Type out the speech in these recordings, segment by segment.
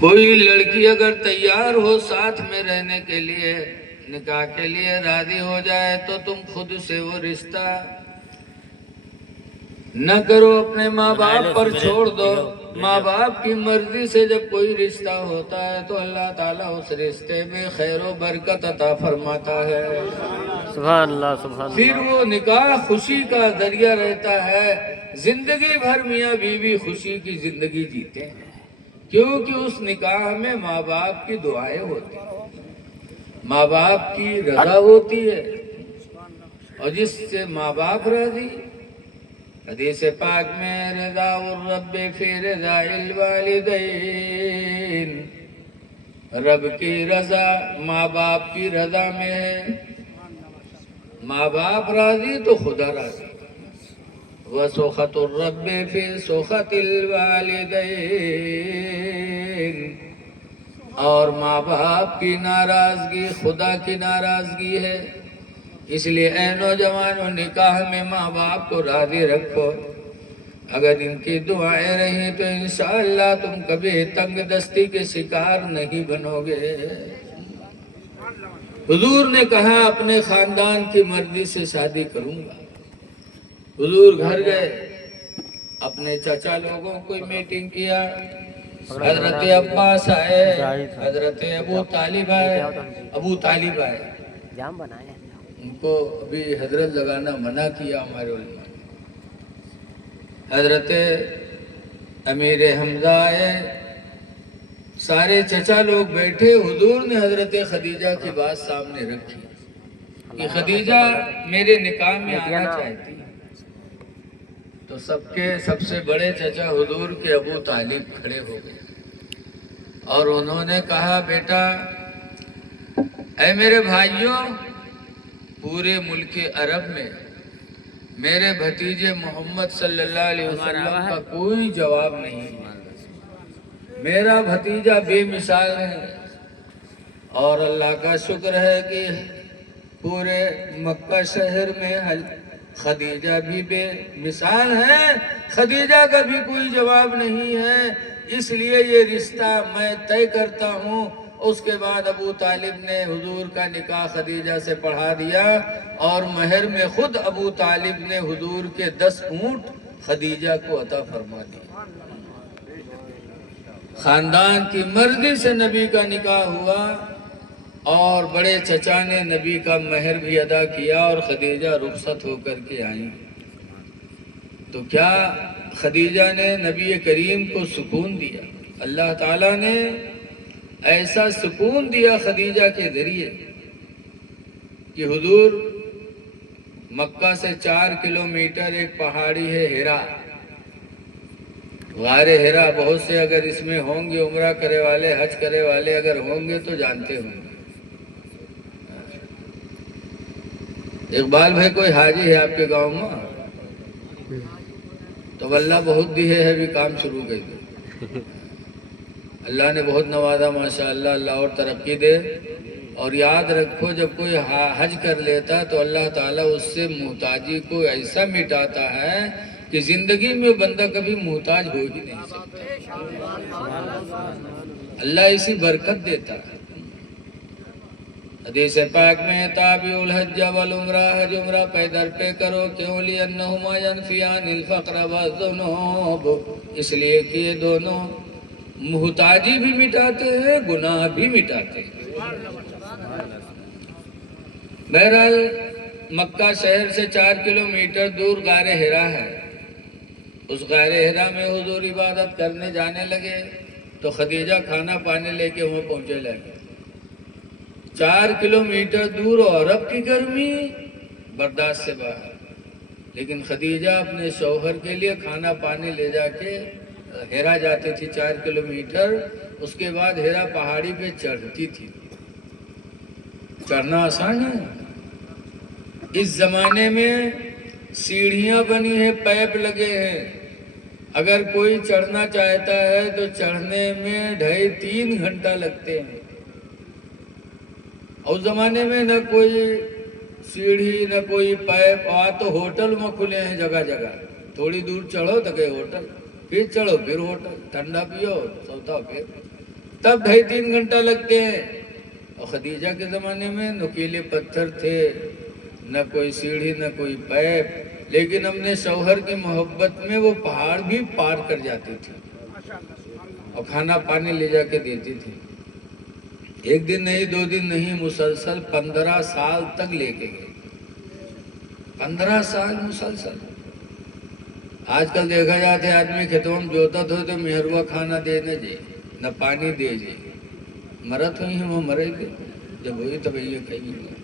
کوئی لڑکی اگر تیار ہو ساتھ میں رہنے کے لیے، نکاح کے لیے راضی ہو جائے تو تم خود سے وہ رشتہ نہ کرو، اپنے ماں باپ پر چھوڑ دو۔ ماں باپ کی مرضی سے جب کوئی رشتہ ہوتا ہے تو اللہ تعالیٰ اس رشتے میں خیر و برکت عطا فرماتا ہے۔ سبحان اللہ سبحان اللہ۔ پھر وہ نکاح خوشی کا ذریعہ رہتا ہے، زندگی بھر میاں بیوی خوشی کی زندگی جیتے ہیں، کیونکہ اس نکاح میں ماں باپ کی دعائیں ہوتی ہیں، ماں باپ کی رضا ہوتی ہے، اور جس سے ماں باپ راضی۔ حدیث پاک میں رضا الرب فی رضا الوالدین، رب کی رضا ماں باپ کی رضا میں ہے، ماں باپ راضی تو خدا راضی۔ وسخط الرب فی سخط الوالدین، اور ماں باپ کی ناراضگی خدا کی ناراضگی ہے۔ اس لیے اے نوجوانوں، نکاح میں ماں باپ کو راضی رکھو، اگر ان کی دعائیں رہیں تو انشاءاللہ تم کبھی تنگ دستی کے شکار نہیں بنو گے۔ حضور نے کہا اپنے خاندان کی مرضی سے شادی کروں گا۔ حضور گھر گئے، اپنے چچا لوگوں کو میٹنگ کیا، حضرت عباس آئے، حضرت ابو طالب آئے، ان کو ابھی حضرت لگانا منع کیا ہمارے علماء۔ حضرت امیر حمزہ آئے، سارے چچا لوگ بیٹھے۔ حضور نے حضرت خدیجہ کی بات سامنے رکھی کہ خدیجہ میرے نکاح میں آنا چاہتی ہے، تو سب سے بڑے چچا حضور کے ابو طالب کھڑے ہو گئے اور انہوں نے کہا بیٹا، اے میرے بھائیوں، پورے ملک عرب میں میرے بھتیجے محمد صلی اللہ علیہ وسلم کا کوئی جواب نہیں، میرا بھتیجا بے مثال ہے، اور اللہ کا شکر ہے کہ پورے مکہ شہر میں خدیجہ بھی بے مثال ہے، خدیجہ کا بھی کوئی جواب نہیں ہے، اس لیے یہ رشتہ میں طے کرتا ہوں۔ اس کے بعد ابو طالب نے حضور کا نکاح خدیجہ سے پڑھا دیا، اور مہر میں خود ابو طالب نے حضور کے 10 اونٹ خدیجہ کو عطا فرما دیا۔ خاندان کی مرضی سے نبی کا نکاح ہوا، اور بڑے چچا نے نبی کا مہر بھی ادا کیا، اور خدیجہ رخصت ہو کر کے آئیں۔ تو کیا خدیجہ نے نبی کریم کو سکون دیا؟ اللہ تعالیٰ نے ایسا سکون دیا خدیجہ کے ذریعے کہ حضور مکہ سے 4 کلومیٹر ایک پہاڑی ہے ہیرا، غار ہیرا، بہت سے اگر اس میں ہوں گے عمرہ کرے والے، حج کرے والے اگر ہوں گے تو جانتے ہوں گے۔ اقبال بھائی کوئی حاجی ہے آپ کے گاؤں میں؟ تو اللہ بہت دیے ہے، بھی کام شروع کر دیا، اللہ نے بہت نوازا ماشاءاللہ، اللہ اور ترقی دے۔ اور یاد رکھو، جب کوئی حج کر لیتا تو اللہ تعالیٰ اس سے محتاجی کو ایسا مٹاتا ہے کہ زندگی میں بندہ کبھی محتاج ہو ہی نہیں سکتا، اللہ اسی برکت دیتا ہے۔ حدیث پاک میں تابعوا الحج والعمرہ، حج عمرہ پیدر پہ کرو، کیوں لئنہما ینفیان الفقر والذنوب، اس لیے کہ یہ دونوں محتاجی بھی مٹاتے ہیں، گناہ بھی مٹاتے ہیں۔ بہرحال مکہ شہر سے 4 کلومیٹر دور غار ہیرا ہے، اس غار ہیرا میں حضور عبادت کرنے جانے لگے تو خدیجہ کھانا پانے لے کے وہاں پہنچے لگے۔ 4 کلومیٹر دور، عرب کی گرمی برداشت سے باہر، لیکن خدیجہ اپنے شوہر کے لیے کھانا پانے لے جا کے ہیرا جاتی تھی 4 کلومیٹر، اس کے بعد ہیرا پہاڑی پہ چڑھتی تھی۔ چڑھنا آسان ہے؟ اس زمانے میں سیڑھیاں بنی ہیں، پیپ لگے ہیں، اگر کوئی چڑھنا چاہتا ہے تو چڑھنے میں 2.5-3 گھنٹہ لگتے ہیں۔ اس زمانے میں نہ کوئی سیڑھی نہ کوئی پیپ، تو ہوٹل میں کھلے ہیں جگہ جگہ، تھوڑی دور چڑھو تو گئے ہوٹل، پھر چڑھو پھر ہوٹل، ٹھنڈا پیو سوتا پھر۔ تب 2.5-3 گھنٹہ لگتے ہیں. اور خدیجہ کے زمانے میں نکیلے پتھر تھے، نہ کوئی سیڑھی نہ کوئی پیپ، لیکن اپنے شوہر کی محبت میں وہ پہاڑ بھی پار کر جاتی تھی اور کھانا پانی لے جا کے دیتی تھی. 1 دن نہیں 2 دن نہیں، مسلسل 15 سال تک لے کے گئے. 15 سال مسلسل. آج کل دیکھا جاتا ہے آدمی کھیتوں میں جوتا تھو تو مہروا کھانا دے نہ جائے نہ پانی دے جائے. مرت ہوئی ہیں وہ مرے گے جب ہوئی تب یہ کہیں گے.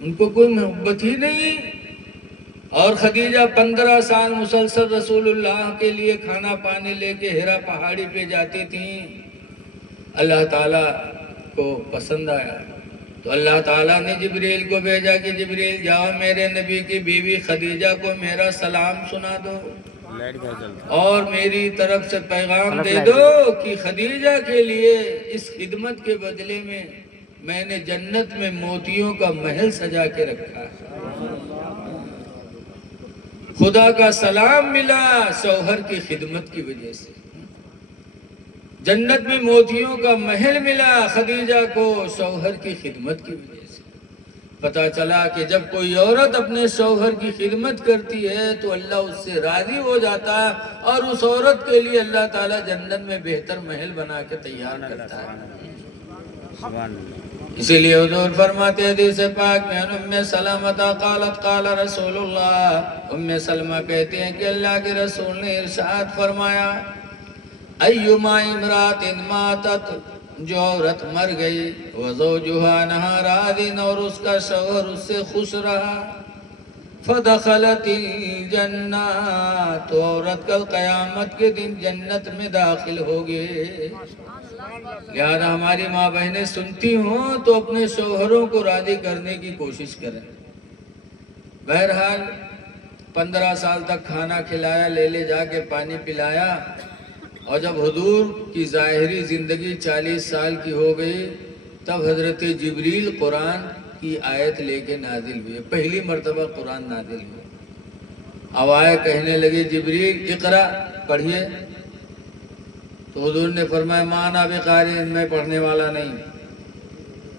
ان کو کوئی محبت ہی نہیں. اور خدیجہ 15 سال مسلسل رسول اللہ کے لیے کھانا پانی لے کے ہیرا پہاڑی پہ جاتی تھیں. اللہ تعالیٰ کو پسند آیا تو اللہ تعالیٰ نے جبریل کو بھیجا کہ جبریل جاؤ میرے نبی کی بیوی خدیجہ کو میرا سلام سنا دو اور میری طرف سے پیغام دے دو کہ خدیجہ کے لیے اس خدمت کے بدلے میں نے جنت میں موتیوں کا محل سجا کے رکھا ہے. خدا کا سلام ملا شوہر کی خدمت کی وجہ سے. جنت میں موتیوں کا محل ملا خدیجہ کو شوہر کی خدمت کی وجہ سے. پتا چلا کہ جب کوئی عورت اپنے شوہر کی خدمت کرتی ہے تو اللہ اس سے راضی ہو جاتا ہے اور اس عورت کے لیے اللہ تعالیٰ جنت میں بہتر محل بنا کے تیار کرتا ہے. اسی لیے حضور فرماتے حدیث پاک میں ام سلمہ قالت قال رسول اللہ، ام سلمہ کہتے ہیں کہ اللہ کے رسول نے ارشاد فرمایا ایما امرات ماتت، جو عورت مر گئی، وزوجها نہا راضٍ، اور اس کا شوہر اس سے خوش رہا، فدخلت الجنہ، تو عورت کل قیامت کے دن جنت میں داخل ہوگی. لہذا ہماری ماں بہنیں سنتی ہوں تو اپنے شوہروں کو راضی کرنے کی کوشش کریں. بہرحال 15 سال تک کھانا کھلایا، لے لے جا کے پانی پلایا، اور جب حضور کی ظاہری زندگی 40 سال کی ہو گئی تب حضرت جبریل قرآن کی آیت لے کے نازل ہوئے. پہلی مرتبہ قرآن نازل ہوئے. اب آئے کہنے لگے جبریل اقرا، پڑھیے. تو حضور نے فرمایا ما انا بقاری، میں پڑھنے والا نہیں.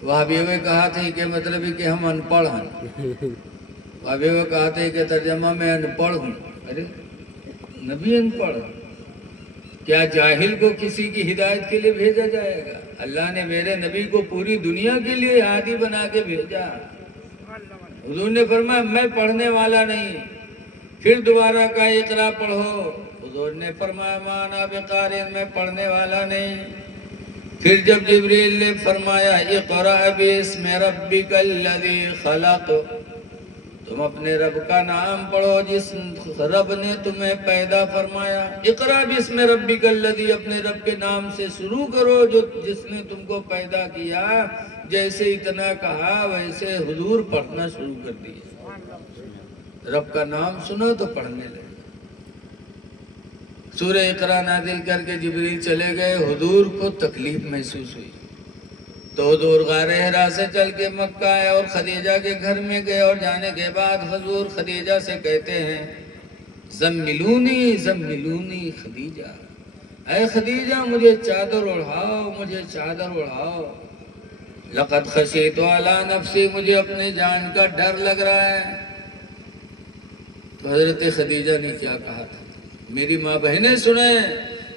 وہابیوں کہا تھا کہ مطلب ہے کہ ہم ان پڑھ ہیں. وہابیوں کہا تھا کہ ترجمہ میں ان پڑھ ہوں. ارے نبی ان پڑھ، کیا جاہل کو کسی کی ہدایت کے لیے بھیجا جائے گا؟ اللہ نے میرے نبی کو پوری دنیا کے لیے ہادی بنا کے بھیجا. حضور نے فرمایا میں پڑھنے والا نہیں. پھر دوبارہ کہا اقرا پڑھو. حضور نے فرمایا ما انا بقاری، میں پڑھنے والا نہیں. پھر جب جبریل نے فرمایا اقرا باسم ربک الذی خلق، تم اپنے رب کا نام پڑھو جس رب نے تمہیں پیدا فرمایا. اقرا باسم ربک الذی، اپنے رب کے نام سے شروع کرو جو جس نے تم کو پیدا کیا. جیسے اتنا کہا ویسے حضور پڑھنا شروع کر دیا. رب کا نام سنا تو پڑھنے لگے. سورہ اقرا نازل کر کے جبریل چلے گئے. حضور کو تکلیف محسوس ہوئی تو حضور غار حرا سے چل کے مکہ آئے اور خدیجہ کے گھر میں گئے. اور جانے کے بعد حضور خدیجہ سے کہتے ہیں زملونی زملونی خدیجہ، اے خدیجہ مجھے چادر اڑھاؤ، مجھے چادر اڑھاؤ. لقد خشیت علی نفسی، مجھے اپنے جان کا ڈر لگ رہا ہے. تو حضرت خدیجہ نے کیا کہا تھا میری ماں بہنیں سنیں.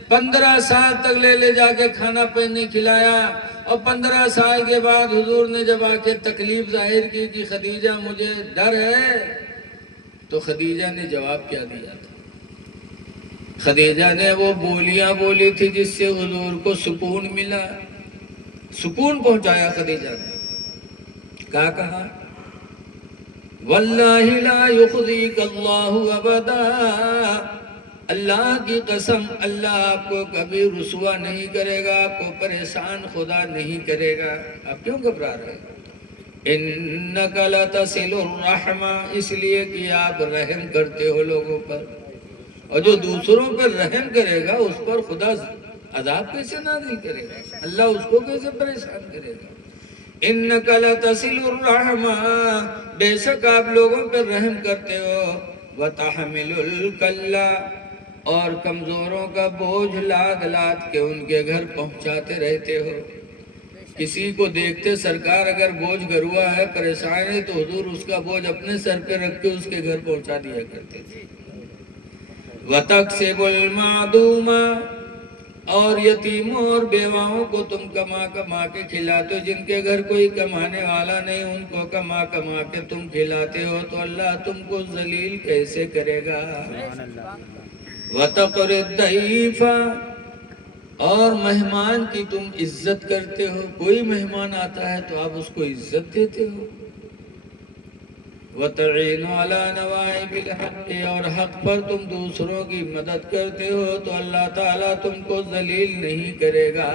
15 سال تک لے جا کے کھانا پانی کھلایا، اور 15 سال کے بعد حضور نے جب آ کے تکلیف ظاہر کی کہ خدیجہ مجھے ڈر ہے، تو خدیجہ نے جواب کیا دیا تھا؟ خدیجہ نے وہ بولیاں بولی تھی جس سے حضور کو سکون ملا. سکون پہنچایا خدیجہ نے. کیا کہا؟ واللہ لا یخزیک اللہ ابدا، اللہ کی قسم اللہ آپ کو کبھی رسوا نہیں کرے گا، آپ کو پریشان خدا نہیں کرے گا. آپ کیوں گھبرا رہے ہیں؟ انک لتصل الرحمہ، اس لیے کہ آپ رحم کرتے ہو لوگوں پر، اور جو دوسروں پر رحم کرے گا اس پر خدا عذاب کیسے نازل کرے گا؟ اللہ اس کو کیسے پریشان کرے گا؟ انک لتصل الرحمہ، بے شک آپ لوگوں پر رحم کرتے ہو. وتحمل الکلہ، اور کمزوروں کا بوجھ لاد لاد کے ان کے گھر پہنچاتے رہتے ہو. کسی کو دیکھتے سرکار اگر بوجھ گروا ہے پریشان ہے تو حضور اس کا بوجھ اپنے سر پہ رکھ کے اس کے گھر پہنچا دیا کرتے تھے. وَتَقْسِبُ الْمَعْدُومَ اور یتیموں اور بیواؤں کو تم کما کما کے کھلاتے ہو. جن کے گھر کوئی کمانے والا نہیں ان کو کما کما کے تم کھلاتے ہو تو اللہ تم کو ذلیل کیسے کرے گا. وَتَقْرِ الضَّيْفَ اور مہمان کی تم عزت کرتے ہو. کوئی مہمان آتا ہے تو آپ اس کو عزت دیتے ہو. وَتَعِينُ عَلَى نَوَائِبِ الْحَقِّ اور حق پر تم دوسروں کی مدد کرتے ہو تو اللہ تعالیٰ تم کو ذلیل نہیں کرے گا.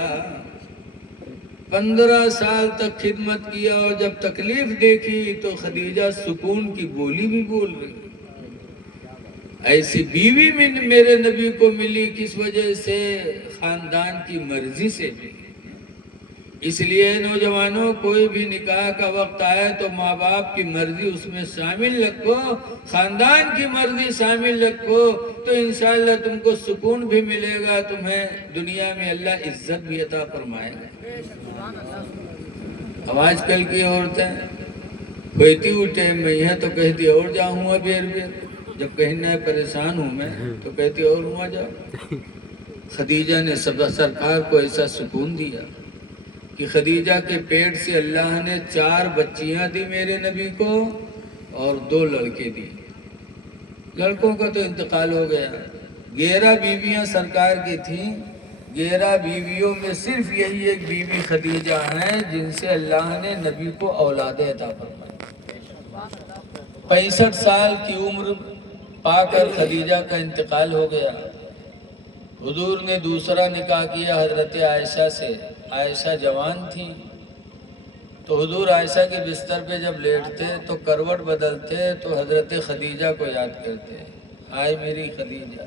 15 سال تک خدمت کیا اور جب تکلیف دیکھی تو خدیجہ سکون کی بولی بھی بول رہی. ایسی بیوی میرے نبی کو ملی کس وجہ سے؟ خاندان کی مرضی سے ملی. اس لیے نوجوانوں کوئی بھی نکاح کا وقت آئے تو ماں باپ کی مرضی اس میں شامل رکھو، خاندان کی مرضی شامل رکھو تو انشاءاللہ تم کو سکون بھی ملے گا، تمہیں دنیا میں اللہ عزت بھی عطا فرمائے گا. اب آج کل کی عورتیں کہتی اٹھے میں یہاں تو کہتی اور جاؤں گا بیر جب کہنا پریشان ہوں میں تو کہتی اور ہوا جاؤ. خدیجہ نے سرکار کو ایسا سکون دیا کہ خدیجہ کے پیٹ سے اللہ نے 4 بچیاں دی میرے نبی کو اور 2 لڑکے دی. لڑکوں کا تو انتقال ہو گیا. 11 بیویاں سرکار کی تھیں. 11 بیویوں میں صرف یہی ایک بیوی خدیجہ ہیں جن سے اللہ نے نبی کو اولاد عطا فرمائی. 65 سال کی عمر پا کر خدیجہ کا انتقال ہو گیا. حضور نے دوسرا نکاح کیا حضرت عائشہ سے. عائشہ جوان تھی تو حضور عائشہ کے بستر پہ جب لیٹتے تو کروٹ بدلتے تو حضرت خدیجہ کو یاد کرتے، ہائے میری خدیجہ.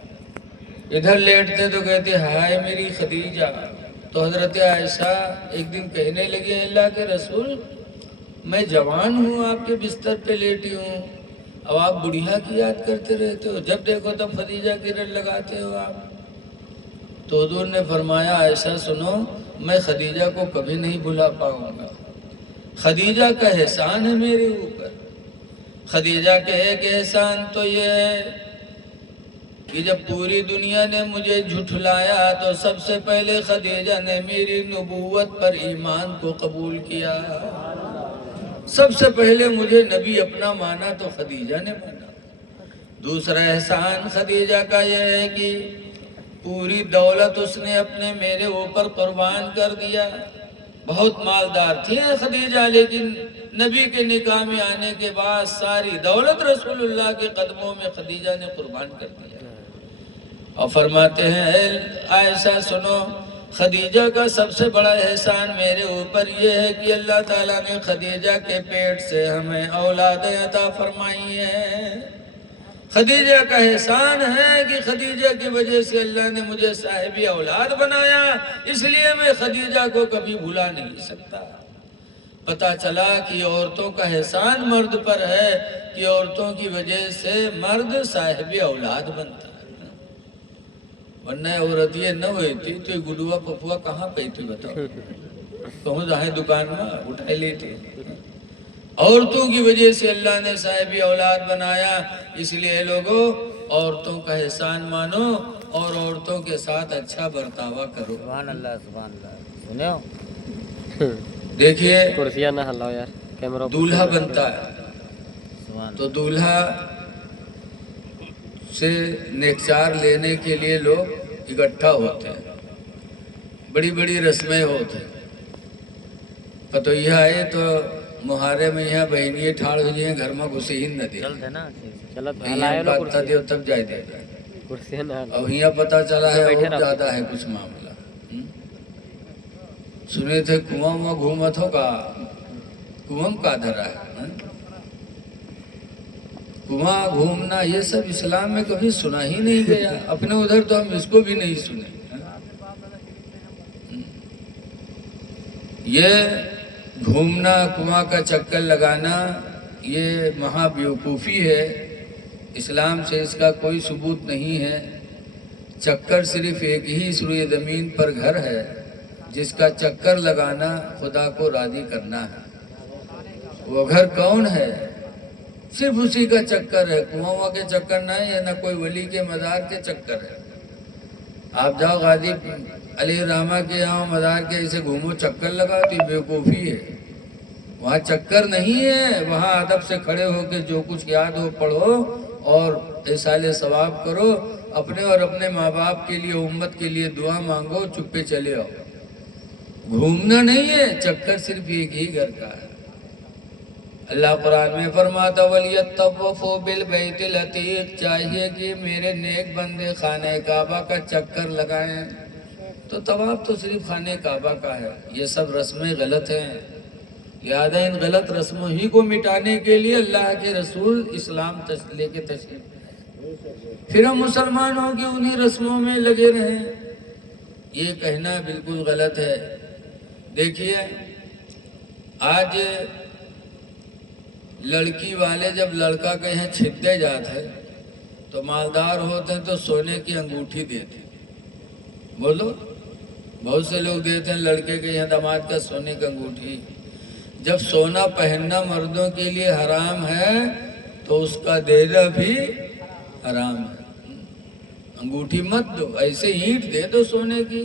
ادھر لیٹتے تو کہتے ہائے میری خدیجہ. تو حضرت عائشہ ایک دن کہنے لگے اللہ کے رسول میں جوان ہوں آپ کے بستر پہ لیٹی ہوں، اب آپ بڑھیا کی یاد کرتے رہتے ہو، جب دیکھو تب خدیجہ کی رٹ لگاتے ہو آپ. تو حضور نے فرمایا عائشہ سنو، میں خدیجہ کو کبھی نہیں بھلا پاؤں گا. خدیجہ کا احسان ہے میرے اوپر. خدیجہ کا ایک احسان تو یہ ہے کہ جب پوری دنیا نے مجھے جھٹلایا تو سب سے پہلے خدیجہ نے میری نبوت پر ایمان کو قبول کیا. سب سے پہلے مجھے نبی اپنا مانا تو خدیجہ نے مانا. دوسرا احسان خدیجہ کا یہ ہے کہ پوری دولت اس نے اپنے میرے اوپر قربان کر دیا. بہت مالدار تھی خدیجہ لیکن نبی کے نکاح میں آنے کے بعد ساری دولت رسول اللہ کے قدموں میں خدیجہ نے قربان کر دیا. اور فرماتے ہیں اے عائشہ سنو، خدیجہ کا سب سے بڑا احسان میرے اوپر یہ ہے کہ اللہ تعالیٰ نے خدیجہ کے پیٹ سے ہمیں اولاد عطا فرمائی ہے. خدیجہ کا احسان ہے کہ خدیجہ کی وجہ سے اللہ نے مجھے صاحب اولاد بنایا، اس لیے میں خدیجہ کو کبھی بھلا نہیں سکتا. پتہ چلا کہ عورتوں کا احسان مرد پر ہے کہ عورتوں کی وجہ سے مرد صاحب اولاد بنتا ہے. ورنہ عورت یہ نہ ہوئی تھی تو گڈوا پپوا کہاں پہ تھی بتاؤ، کہوں جائیں دکان میں اٹھائی لیتی. عورتوں کی وجہ سے اللہ نے صاحب اولاد بنایا. اس لیے لوگوں عورتوں کا احسان مانو اور عورتوں کے ساتھ اچھا برتاوا کرو. سبحان اللہ سبحان اللہ. سنو دیکھیے کرسیاں نہ ہلاؤ یار، کیمرہ دولہا بنتا ہے تو دولہا سے نیکچار لینے کے لیے لوگ اکٹھا ہوتے ہیں، بڑی بڑی رسمیں ہوتے ہیں. پتہ یہ آئے تو مہارے میں یہاں بہنیے ٹھاڑ ہو جائیں گھر میں گھسے ہی نہ دے دیو تب جائے دے گا. اور یہاں پتہ چلا ہے اور زیادہ ہے کچھ معاملہ. سنے تھے کنواں میں گھومت ہو کا کنواں کا دھرا ہے. کنواں گھومنا یہ سب اسلام میں کبھی سنا ہی نہیں گیا. اپنے ادھر تو ہم اس کو بھی نہیں سنے. یہ گھومنا کنواں کا چکر لگانا یہ مہا بیوقوفی ہے. اسلام سے اس کا کوئی ثبوت نہیں ہے. چکر صرف ایک ہی اس روئے زمین پر گھر ہے جس کا چکر لگانا خدا کو راضی کرنا ہے۔ وہ گھر کون ہے؟ صرف اسی کا چکر ہے، کنواں کے چکر نہ ہے، یا نہ کوئی ولی کے مزار کے چکر ہے۔ آپ جاؤ غازی علی رحمہ کے یہاں مزار کے اسے گھومو چکر لگا تو یہ بیوقوفی ہے۔ وہاں چکر نہیں ہے، وہاں ادب سے کھڑے ہو کے جو کچھ یاد ہو پڑھو اور ایصال ثواب کرو، اپنے اور اپنے ماں باپ کے لیے، امت کے لیے دعا مانگو، چپے چلے آؤ۔ گھومنا نہیں ہے، چکر صرف ایک ہی گھر کا ہے۔ اللہ قرآن میں فرماتا وَلْيَطَّوَّفُوا بِالْبَيْتِ الْعَتِيقِ، چاہیے کہ میرے نیک بندے خانہ کعبہ کا چکر لگائیں۔ تو طواف تو صرف خانہ کعبہ کا ہے، یہ سب رسمیں غلط ہیں، لہذا ان غلط رسموں ہی کو مٹانے کے لیے اللہ کے رسول اسلام لے کے تشریف، پھر ہم مسلمان ہوں کہ انہی رسموں میں لگے رہیں، یہ کہنا بالکل غلط ہے۔ دیکھیے آج لڑکی والے جب لڑکا کہیں چھپتے جاتے ہیں تو مالدار ہوتے ہیں تو سونے کی انگوٹھی دیتے ہیں، بولو بہت سے لوگ دیتے ہیں لڑکے کے یہاں داماد کا سونے کی انگوٹھی۔ جب سونا پہننا مردوں کے لیے حرام ہے تو اس کا دینا بھی حرام ہے۔ انگوٹھی مت دو، ایسے اینٹ دے دو سونے کی،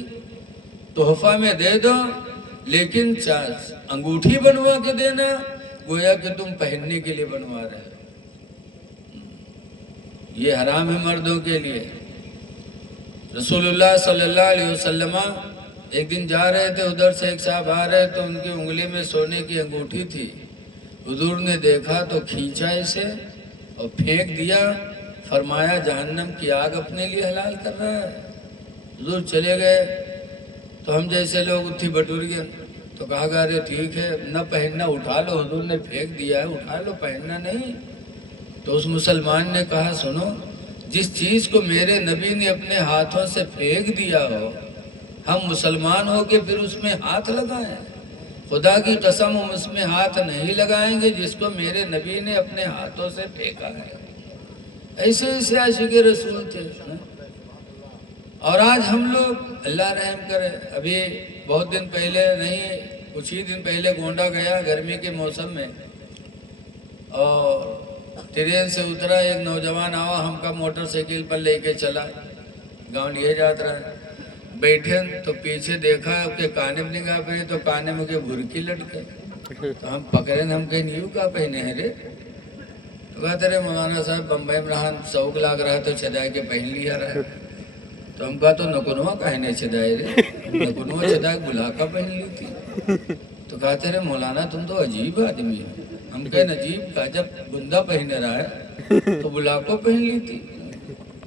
تحفہ میں دے دو، لیکن انگوٹھی بنوا کے دینا گویا کہ تم پہننے کے لیے بنوا رہے ہو، یہ حرام ہے مردوں کے لیے۔ رسول اللہ صلی اللہ علیہ وسلم ایک دن جا رہے تھے، ادھر سے ایک صاحب آ رہے تو ان کی انگلی میں سونے کی انگوٹھی تھی، حضور نے دیکھا تو کھینچا اسے اور پھینک دیا، فرمایا جہنم کی آگ اپنے لیے حلال کر رہا ہے۔ حضور چلے گئے تو ہم جیسے لوگ اتھی بٹور گئے تو کہا گا ارے ٹھیک ہے نہ پہننا، اٹھا لو، حضور نے پھینک دیا ہے اٹھا لو، پہننا نہیں۔ تو اس مسلمان نے کہا سنو، جس چیز کو میرے نبی نے اپنے ہاتھوں سے پھینک دیا ہو، ہم مسلمان ہو کے پھر اس میں ہاتھ لگائیں؟ خدا کی قسم ہم اس میں ہاتھ نہیں لگائیں گے جس کو میرے نبی نے اپنے ہاتھوں سے پھینکا ہے۔ ایسے ایسے عاشق رسول تھے۔ اور آج ہم لوگ اللہ رحم کرے، ابھی بہت دن پہلے نہیں، کچھ ہی دن پہلے گونڈا گیا گرمی کے موسم میں، اور ٹرین سے اترا ایک نوجوان آوا، ہم کا موٹر سائیکل پر لے کے چلا، گاؤں لیے جات رہا ہے، بیٹھے تو پیچھے دیکھا کہ کانے میں نگاہ پہ تو کانے میں کے بھرکی لٹکے، تو ہم پکڑے ہم کہیں نیو کا پہنے ہیں رے، تو کہا تیرے مولانا صاحب بمبئی میں رہا سوک لاگ رہا تو چھدائے کے پہن لیا رہا ہے، تو ہم کہا تو نکنوا کہنے چھدائے رے، نکنوا چھدائے گلاکا پہن لی تھی، تو کہا تیرے مولانا تم تو عجیب آدمی ہے، ہم کہیں عجیب کا جب بندہ پہنے رہا ہے تو بلاکو پہن لی تھی۔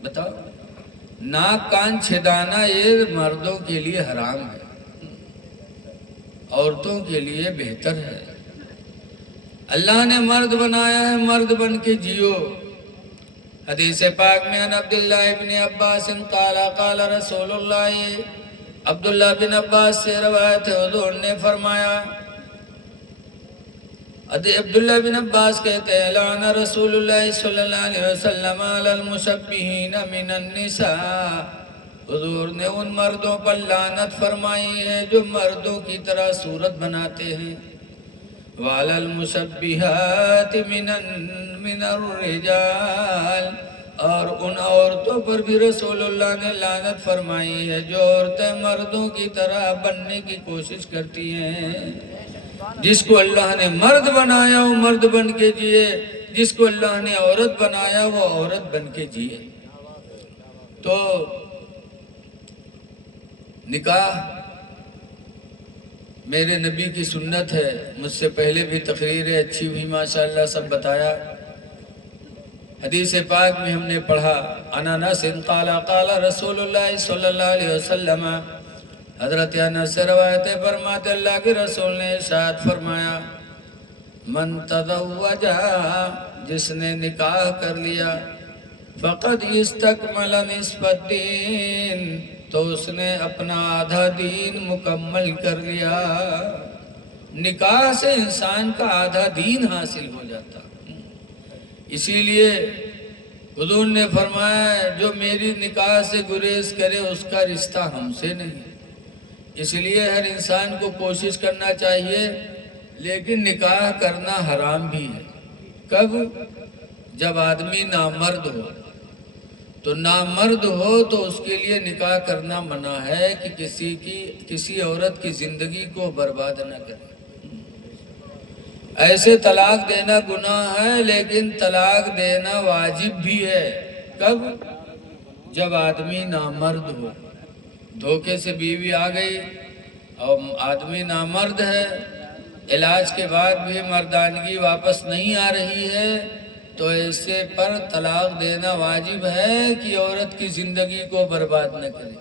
بتاؤ، ناک کان چھدانا یہ مردوں کے لیے حرام ہے، عورتوں کے لیے بہتر ہے۔ اللہ نے مرد بنایا ہے، مرد بن کے جیو۔ حدیث پاک میں ان عبداللہ ابن عباس قال قال رسول اللہ، عبداللہ بن عباس سے روایت ہے حضور نے فرمایا، عبداللہ بن عباس کہتے ہیں لعن رسول اللہ صلی اللہ علیہ وسلم علی المشبہین من النساء، حضور نے ان مردوں پر لعنت فرمائی ہے جو مردوں کی طرح صورت بناتے ہیں، وعلی المشبہات من الرجال، اور ان عورتوں پر بھی رسول اللہ نے لعنت فرمائی ہے جو عورتیں مردوں کی طرح بننے کی کوشش کرتی ہیں۔ جس کو اللہ نے مرد بنایا وہ مرد بن کے جیے، جس کو اللہ نے عورت بنایا وہ عورت بن کے جیے۔ تو نکاح میرے نبی کی سنت ہے، مجھ سے پہلے بھی تقریریں اچھی ہوئی ماشاءاللہ، سب بتایا۔ حدیث پاک میں ہم نے پڑھا عن انس قال قال رسول اللہ صلی اللہ علیہ وسلم، حضرت انس سے روایت ہے، فرماتے اللہ کے رسول نے ارشاد فرمایا، من تزوج، جس نے نکاح کر لیا، فقد استکمل نصف الدین، تو اس نے اپنا آدھا دین مکمل کر لیا۔ نکاح سے انسان کا آدھا دین حاصل ہو جاتا، اسی لیے حضور نے فرمایا جو میری نکاح سے گریز کرے اس کا رشتہ ہم سے نہیں. اس لیے ہر انسان کو کوشش کرنا چاہیے، لیکن نکاح کرنا حرام بھی ہے. کب؟ جب آدمی نامرد ہو. تو نامرد ہو تو اس کے لیے نکاح کرنا منع ہے کہ کسی عورت کی زندگی کو برباد نہ کرے. ایسے طلاق دینا گناہ ہے، لیکن طلاق دینا واجب بھی ہے. کب؟ جب آدمی نامرد ہو. دھوکے سے بیوی آ گئی اور آدمی نامرد ہے، علاج کے بعد بھی مردانگی واپس نہیں آ رہی ہے، تو ایسے پر طلاق دینا واجب ہے کہ عورت کی زندگی کو برباد نہ کرے.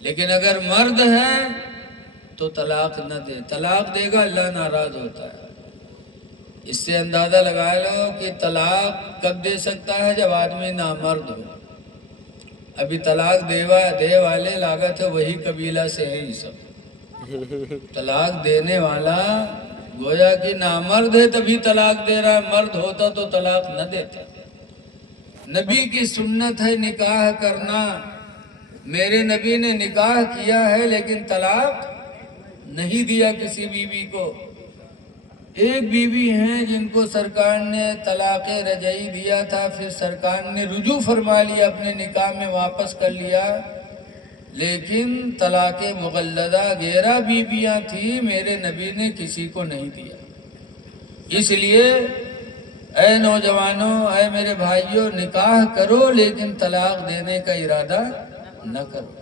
لیکن اگر مرد ہے تو طلاق نہ دے. طلاق دے گا اللہ ناراض ہوتا ہے. اس سے اندازہ لگا لو کہ طلاق کب دے سکتا ہے؟ جب آدمی نامرد ہو. ابھی طلاق دے والے لاگت ہے وہی قبیلہ سے ہیں یہ سب. طلاق دینے والا گویا کہ نامرد ہے تبھی طلاق دے رہا ہے، مرد ہوتا تو طلاق نہ دیتا. نبی کی سنت ہے نکاح کرنا. میرے نبی نے نکاح کیا ہے لیکن طلاق نہیں دیا کسی بیوی کو. ایک بیوی ہیں جن کو سرکار نے طلاق رجعی دیا تھا، پھر سرکار نے رجوع فرما لیا، اپنے نکاح میں واپس کر لیا. لیکن طلاق مغلظہ 11 بیویاں تھیں، میرے نبی نے کسی کو نہیں دیا. اس لیے اے نوجوانوں، اے میرے بھائیوں، نکاح کرو لیکن طلاق دینے کا ارادہ نہ کرو.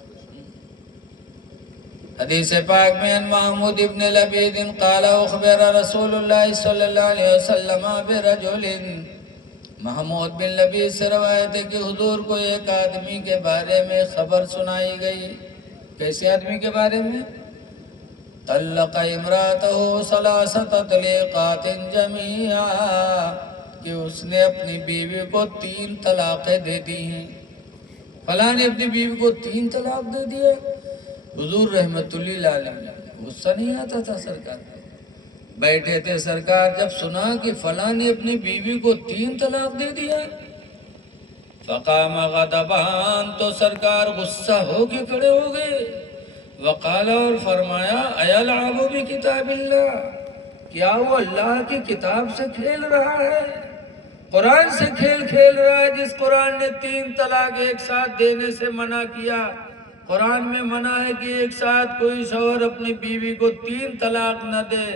حدیث پاک میں ان محمود ابن لبید قال اخبر رسول اللہ صلی اللہ علیہ وسلم برجل. محمود بن لبید سے روایت ہے کہ حضور کو ایک آدمی کے بارے میں خبر سنائی گئی. کیسے آدمی کے بارے میں؟ طلق امرأته 3 طلقات جميعا، کہ اس نے اپنی بیوی کو 3 طلاقیں دے دی ہیں. فلاں نے اپنی بیوی کو 3 طلاق دے دیے. حضور رحمت اللہ علیہ غصہ نہیں آتا تھا سرکار کو. بیٹھے تھے سرکار، جب سنا کہ فلاں نے اپنی بیوی کو 3 طلاق دے دیا، فقام غضبان، تو سرکار غصہ ہو کے کھڑے ہو گئے. وقال، اور فرمایا، ایلعب بکتاب اللہ، کیا وہ اللہ کی کتاب سے کھیل رہا ہے؟ قرآن سے کھیل رہا ہے، جس قرآن نے 3 طلاق ایک ساتھ دینے سے منع کیا. قرآن میں منع ہے کہ ایک ساتھ کوئی شوہر اپنی بیوی کو 3 طلاق نہ دے.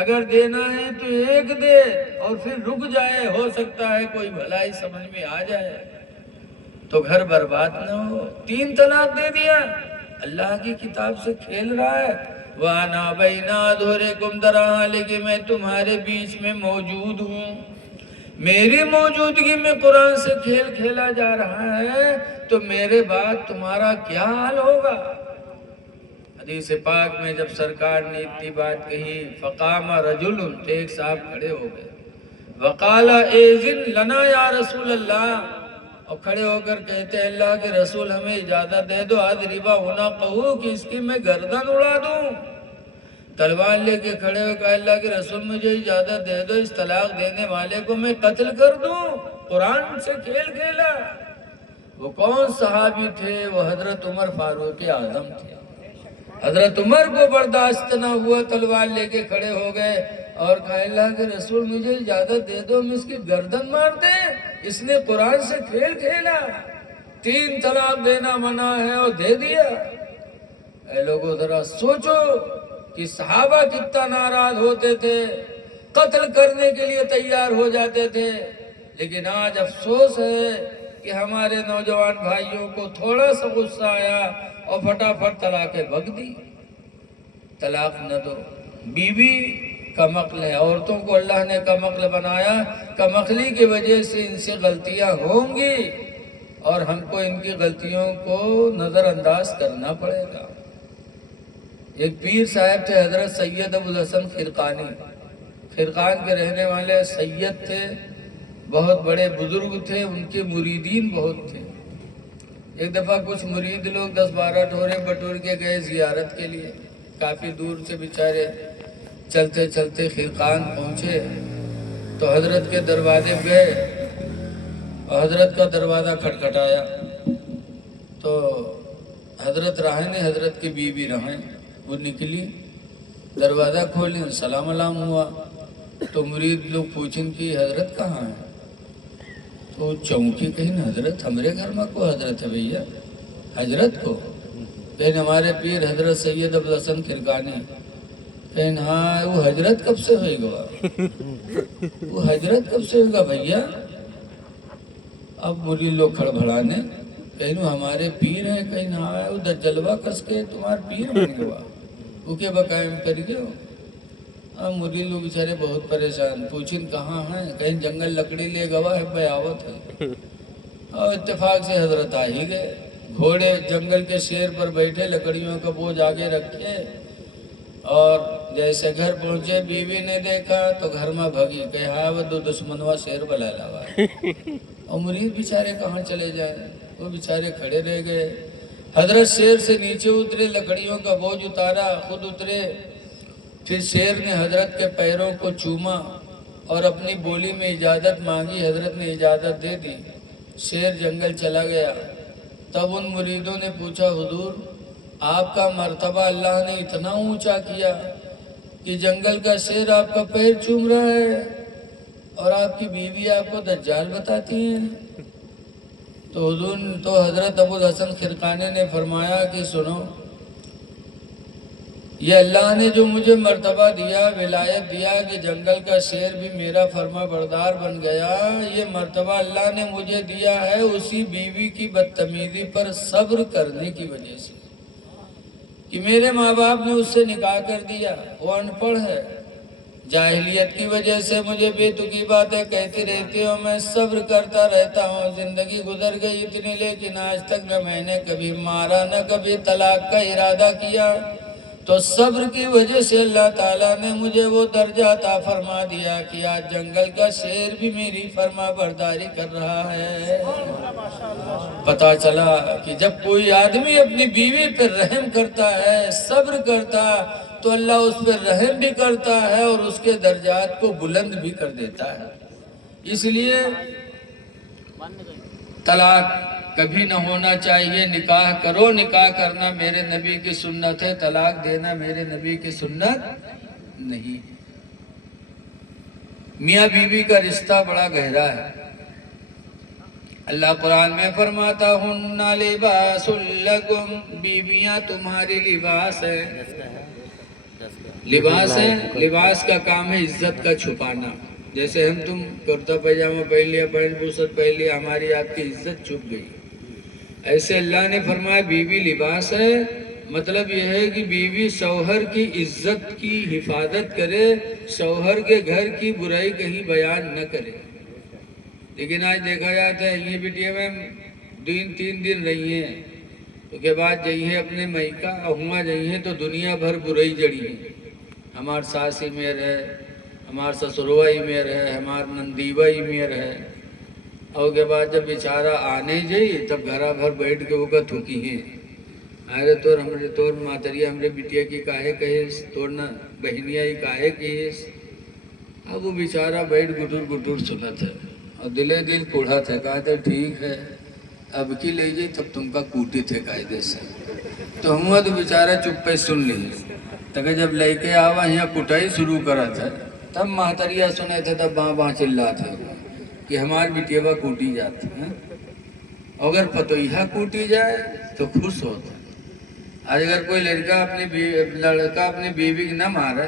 اگر دینا ہے تو ایک دے اور پھر رک جائے، ہو سکتا ہے کوئی بھلائی سمجھ میں آ جائے تو گھر برباد نہ ہو. 3 طلاق دے دیا، اللہ کی کتاب سے کھیل رہا ہے. وَأَنَا بَيْنَ أَظْهُرِكُمْ، درحالِ کہ میں تمہارے بیچ میں موجود ہوں. میری موجودگی میں قرآن سے کھیل کھیلا جا رہا ہے تو میرے بعد تمہارا کیا حال ہوگا؟ حدیث پاک میں جب سرکار نے اتنی بات کہی، فقام رجل، تو ایک صاحب کھڑے ہو گئے. وقال اذن لنا یا رسول اللہ، اور کھڑے ہو کر کہتے ہیں اللہ کے رسول ہمیں اجازت دے دو، اضربا عنقہ، کہ اس کی میں گردن اڑا دوں. تلوار لے کے کھڑے ہو کہا اللہ کے رسول مجھے اجازت دے دو، اس طلاق دینے والے کو میں قتل کر دوں. قرآن سے کھیل کھیلا. وہ کون صحابی تھے؟ وہ حضرت عمر فاروق اعظم تھے. حضرت عمر کو برداشت نہ ہوا، تلوار لے کے کھڑے ہو گئے اور کہا اللہ کے رسول مجھے اجازت دے دو، ہم اس کی گردن مار دیں، اس نے قرآن سے کھیل کھیلا. 3 طلاق دینا منع ہے اور دے دیا. اے لوگوں ذرا سوچو کہ صحابہ کتنا ناراض ہوتے تھے، قتل کرنے کے لیے تیار ہو جاتے تھے. لیکن آج افسوس ہے کہ ہمارے نوجوان بھائیوں کو تھوڑا سا غصہ آیا اور فٹافٹ طلاقیں بک دی. طلاق نہ دو. بیوی کمعقل ہے. عورتوں کو اللہ نے کمعقل بنایا. کمعقلی کی وجہ سے ان سے غلطیاں ہوں گی اور ہم کو ان کی غلطیوں کو نظر انداز کرنا پڑے گا. ایک پیر صاحب تھے حضرت سید ابو الحسن خرقانی، خرقان کے رہنے والے سید تھے، بہت بڑے بزرگ تھے، ان کے مریدین بہت تھے. ایک دفعہ کچھ مرید لوگ 10-12 ڈھورے بٹور کے گئے زیارت کے لیے. کافی دور سے بیچارے چلتے چلتے خرقان پہنچے تو حضرت کے دروازے گئے اور حضرت کا دروازہ کھٹکھٹایا تو حضرت رہے نے حضرت کی بیوی رہیں وہ نکلی، دروازہ کھولیں، سلام علام ہوا تو مرید لوگ پوچھیں کہ حضرت کہاں ہے؟ تو چونکی کہیں نا حضرت ہمارے گھر میں کو حضرت ہے بھیا، حضرت کو کہیں ہمارے پیر حضرت سید ابوالحسن خرقانی، کہیں ہاں وہ حضرت کب سے ہوئے گا؟ وہ حضرت کب سے ہوگا بھیا؟ اب مرید لوگ کھڑبڑانے، کہیں ہمارے پیر ہیں، کہیں ہاں وہ دجلوہ کس کے تمہارے پیر بن گوا وہ کے بقائم کر گئے ہو۔ اب مرید لوگ بیچارے بہت پریشان، پوچھیں کہاں ہیں؟ کہیں جنگل لکڑی لے گوا ہے، بیاوت ہے۔ اور اتفاق سے حضرت آ ہی گئے، گھوڑے جنگل کے شیر پر بیٹھے، لکڑیوں کا بوجھ آگے رکھے، اور جیسے گھر پہنچے بیوی نے دیکھا تو گھر میں بھگی، کہ ہاں وہ دو دشمنوا شیر بلا لاوا ہے۔ اور مرید بیچارے کہاں چلے جائیں، وہ بیچارے کھڑے رہ گئے۔ حضرت شیر سے نیچے اترے، لکڑیوں کا بوجھ اتارا، خود اترے، پھر شیر نے حضرت کے پیروں کو چوما اور اپنی بولی میں اجازت مانگی، حضرت نے اجازت دے دی، شیر جنگل چلا گیا۔ تب ان مریدوں نے پوچھا حضور آپ کا مرتبہ اللہ نے اتنا اونچا کیا کہ جنگل کا شیر آپ کا پیر چوم رہا ہے اور آپ کی بیوی آپ کو دجال بتاتی ہیں؟ تو حضرت ابوالحسن خرقانی نے فرمایا کہ سنو، یہ اللہ نے جو مجھے مرتبہ دیا، ولایت دیا کہ جنگل کا شیر بھی میرا فرما بردار بن گیا، یہ مرتبہ اللہ نے مجھے دیا ہے اسی بیوی کی بدتمیزی پر صبر کرنے کی وجہ سے، کہ میرے ماں باپ نے اس سے نکاح کر دیا، وہ ان پڑھ ہے، جاہلیت کی وجہ سے مجھے بے تکی باتیں کہتے رہتے ہو، میں صبر کرتا رہتا ہوں، زندگی گزر گئی اتنی، لیکن آج تک نہ میں نے کبھی مارا نہ کبھی طلاق کا ارادہ کیا، تو صبر کی وجہ سے اللہ تعالیٰ نے مجھے وہ درجہ عطا فرما دیا کہ آج جنگل کا شیر بھی میری فرما برداری کر رہا ہے۔ پتا چلا کہ جب کوئی آدمی اپنی بیوی پر رحم کرتا ہے، صبر کرتا، تو اللہ اس پر رحم بھی کرتا ہے اور اس کے درجات کو بلند بھی کر دیتا ہے۔ اس لیے طلاق کبھی نہ ہونا چاہیے، نکاح کرو، نکاح کرنا میرے نبی کی سنت ہے، طلاق دینا میرے نبی کی سنت نہیں۔ میاں بیوی کا رشتہ بڑا گہرا ہے، اللہ قرآن میں فرماتا ہن لباس لکم، بیویاں تمہاری لباس ہے۔ لباس ہے، لباس کا کام ہے عزت کا چھپانا، جیسے ہم تم کرتا پائجامہ پہن لیا، پینٹ بوسٹ پہن لیا، ہماری آپ کی عزت چھپ گئی، ایسے اللہ نے فرمایا بیوی لباس ہے، مطلب یہ ہے کہ بیوی شوہر کی عزت کی حفاظت کرے، شوہر کے گھر کی برائی کہیں بیان نہ کرے۔ لیکن آج دیکھا جاتا ہے یہ بیٹیاں میں 3 دن رہی ہیں، تو کے بعد جئی ہیں اپنے مائکہ، اہما جئی ہیں تو دنیا بھر برائی جڑی ہیں، ہمار ساسی میر ہے، ہمار سسروائی میر ہے، ہمار نندیوائی میر ہے، اور کے بعد جب بیچارہ آنے جئی تب گھرہ بھر بیٹھ کے ہوگا تھوکی ہیں، آرے طور ہمارے طور ماتریہ ہمارے بیٹیا کی کاہے کہیس، توڑنا بہنیاں ہی کاہے کہیس۔ اب وہ بیچارہ بیٹھ گٹور گٹور سنت ہے اور دل کوڑا تھا، کہا تھا ٹھیک ہے اب کی لے جائی تب تم کا کوٹی تھے قائدے سے، تو ہوا تو بیچارہ چپ پہ سن لی، تاکہ جب لے کے آوا یہاں کٹائی شروع کرا تھا تب ماتریہ سنے تھے، تب باں چلا تھے کہ ہماری بیٹیاں کوٹی جاتی ہیں، اگر پتویہ کوٹی جائے تو خوش ہوتا ہے۔ آج اگر کوئی لڑکا اپنی بیوی نہ مارے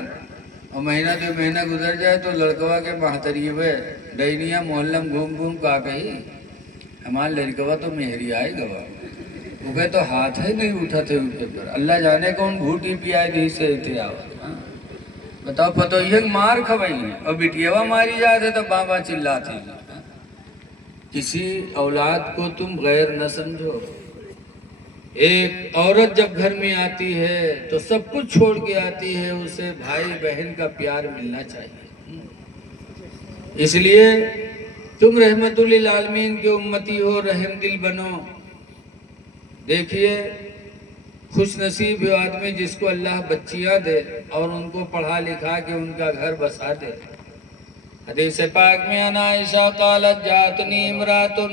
اور مہینہ 2 مہینہ گزر جائے تو لڑکوا کے محتریبے ڈینیا محلم گھوم کا کہی ہمارا لڑکوا تو مہری آئے گوا، وہ کہے تو ہاتھ ہے نہیں اٹھا تھے ان کے پر، اللہ جانے کون گھوٹی پی آئے دی سے تھے آواز۔ بتاؤ پتویہ مار کھوائی ہیں اور بیٹیاں ماری جاتے تو بابا چلاتی ہیں۔ کسی اولاد کو تم غیر نہ سمجھو، ایک عورت جب گھر میں آتی ہے تو سب کچھ چھوڑ کے آتی ہے، اسے بھائی بہن کا پیار ملنا چاہیے، اس لیے تم رحمت للعالمین کے امتی ہو، رحم دل بنو۔ دیکھیے خوش نصیب ہے آدمی جس کو اللہ بچیاں دے اور ان کو پڑھا لکھا کے ان کا گھر بسا دے، حدیث پاک میں ان عائشہ قالت جاتنی امراتن،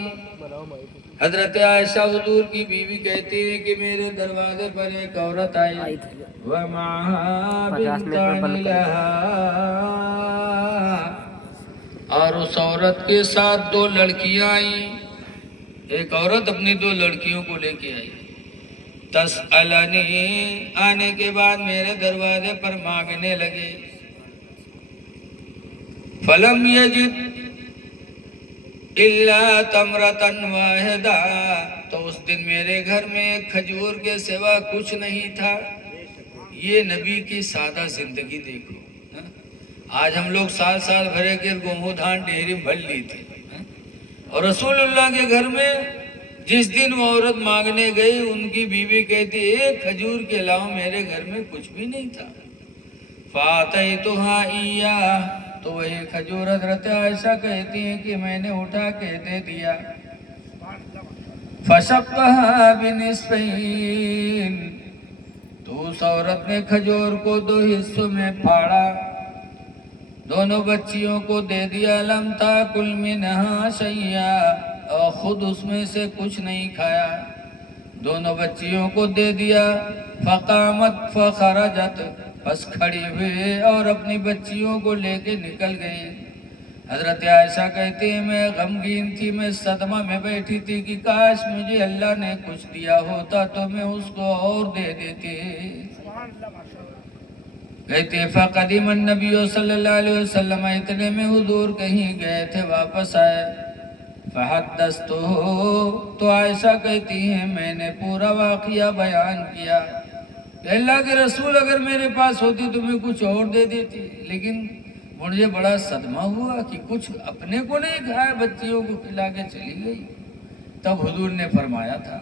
حضرت عائشہ حضور کی بیوی کہتی ہے کہ میرے دروازے پر ایک عورت آئی، وَمَعَهَا بِنْتَانِ لَهَا، اور اس عورت کے ساتھ 2 لڑکیاں آئیں، ایک عورت اپنی 2 لڑکیوں کو لے کے آئی، تسألنی، آنے کے بعد میرے دروازے پر مانگنے لگے، فلم یجد الا تمرتن واحدہ، تو اس دن میرے گھر میں ایک کھجور کے سوا کچھ نہیں تھا۔ یہ نبی کی سادہ زندگی دیکھو، آج ہم لوگ سال سال بھرے کے گہوں دھان ڈھیری بھر لی تھی، اور رسول اللہ کے گھر میں جس دن وہ عورت مانگنے گئی، ان کی بیوی کہتی ایک کھجور کے علاوہ میرے گھر میں کچھ بھی نہیں تھا۔ فَآتَيْتُهَا إِيَّاهُ، تو وہی کھجور حضرت عائشہ کہتی ہیں کہ میں نے اٹھا کے دے دیا۔ فَشَقَّهَا بِنِصْفَيْنِ، تو اس عورت نے کھجور کو 2 حصوں میں پھاڑا، دونوں بچیوں کو دے دیا۔ لَمْ تَأْكُلْ مِنْهَا شَيْئًا، اور خود اس میں سے کچھ نہیں کھایا، دونوں بچیوں کو دے دیا۔ فَقَامَتْ فَخَرَجَتْ، پس کھڑی ہوئے اور اپنی بچیوں کو لے کے نکل گئی۔ حضرت عائشہ کہتی ہیں میں غمگین تھی، میں صدمہ میں بیٹھی تھی کہ کاش مجھے اللہ نے کچھ دیا ہوتا تو میں اس کو اور دے دیتی۔ کہتی ہے فقدم النبی صلی اللہ علیہ وسلم، اتنے میں حضور کہیں گئے تھے، واپس آئے۔ فحدثتہ، تو عائشہ کہتی ہیں میں نے پورا واقعہ بیان کیا کہ اللہ کے رسول اگر میرے پاس ہوتی تو میں کچھ اور دے دیتی، لیکن مجھے بڑا صدمہ ہوا کہ کچھ اپنے کو نہیں کھایا، بچیوں کو کھلا کے چلی گئی۔ تب حضور نے فرمایا تھا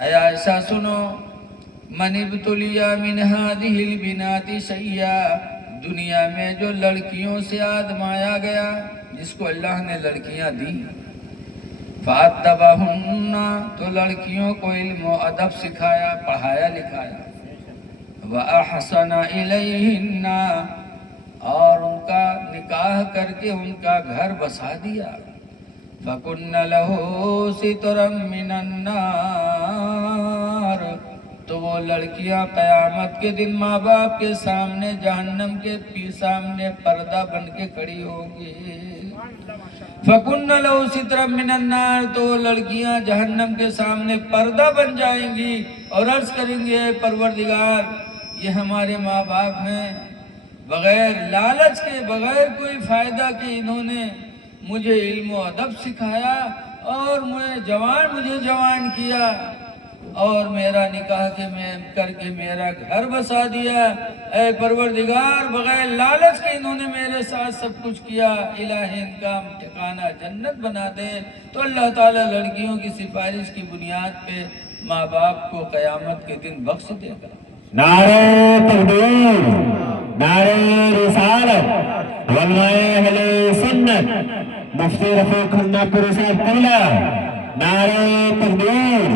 اے عائشہ سنو، من ابتلی من هذه البنات شیئا، دنیا میں جو لڑکیوں سے آزمایا گیا، جس کو اللہ نے لڑکیاں دی، فَأَدَّبَهُنَّ، تو لڑکیوں کو علم و ادب سکھایا، پڑھایا لکھایا، وَأَحْسَنَ إِلَيْهِنَّ، اور ان کا نکاح کر کے ان کا گھر بسا دیا۔ فَكُنَّ لَهُ سِتْرًا مِّنَ النَّارِ، تو وہ لڑکیاں قیامت کے دن ماں باپ کے سامنے جہنم کے سامنے پردہ بن کے کھڑی ہوں گی۔ فَكُنَّ لَهُ سِتْرًا مِّنَ النَّارِ، تو وہ لڑکیاں جہنم کے سامنے پردہ بن جائیں گی اور عرض کریں گے اے پروردگار، یہ ہمارے ماں باپ ہیں، بغیر لالچ کے، بغیر کوئی فائدہ کے انہوں نے مجھے علم و ادب سکھایا اور مجھے جوان کیا اور میرا نکاح کر کے میرا گھر بسا دیا۔ اے پروردگار، بغیر لالچ کے انہوں نے میرے ساتھ سب کچھ کیا، الہی ان کا ٹھکانہ جنت بنا دے۔ تو اللہ تعالیٰ لڑکیوں کی سفارش کی بنیاد پہ ماں باپ کو قیامت کے دن بخش دے گا۔ نعرہ تکبیر، نعرہ رسالت، علماء اہل سنت، مفتی رفیع کھنہ پور صاحب قبلہ، نعرہ تکبیر،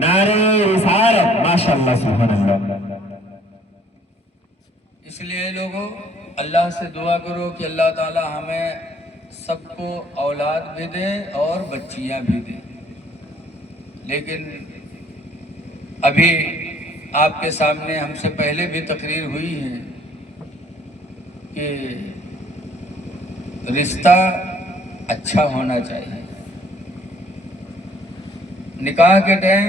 نعرہ رسالت، ماشاءاللہ سبحان اللہ۔ اس لیے لوگوں اللہ سے دعا کرو کہ اللہ تعالی ہمیں سب کو اولاد بھی دے اور بچیاں بھی دے، لیکن ابھی آپ کے سامنے ہم سے پہلے بھی تقریر ہوئی ہے کہ رشتہ اچھا ہونا چاہیے، نکاح کے ٹائم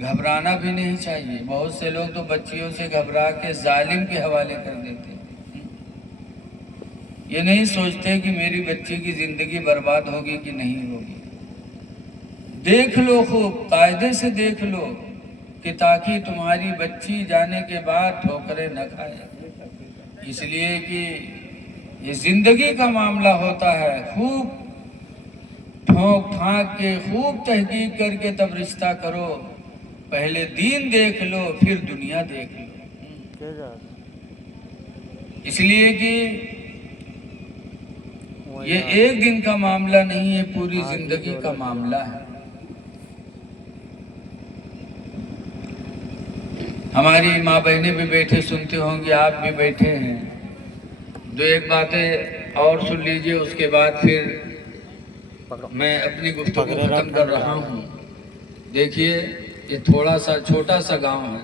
گھبرانا بھی نہیں چاہیے۔ بہت سے لوگ تو بچیوں سے گھبرا کے ظالم کے حوالے کر دیتے ہیں، یہ نہیں سوچتے کہ میری بچی کی زندگی برباد ہوگی کہ نہیں ہوگی۔ دیکھ لو، خوب قاعدے سے دیکھ لو کہ تاکہ تمہاری بچی جانے کے بعد ٹھوکریں نہ کھائے، اس لیے کہ یہ زندگی کا معاملہ ہوتا ہے۔ خوب ٹھونک ٹھانک کے، خوب تحقیق کر کے تب رشتہ کرو، پہلے دین دیکھ لو پھر دنیا دیکھ لو، اس لیے کہ یہ ایک دن کا معاملہ نہیں ہے، پوری زندگی کا معاملہ ہے۔ ہماری ماں بہنیں بھی بیٹھے سنتے ہوں گے، آپ بھی بیٹھے ہیں، دو ایک باتیں اور سن لیجئے، اس کے بعد پھر میں اپنی گفتگو ختم کر رہا ہوں۔ دیکھیے یہ تھوڑا سا چھوٹا سا گاؤں ہے،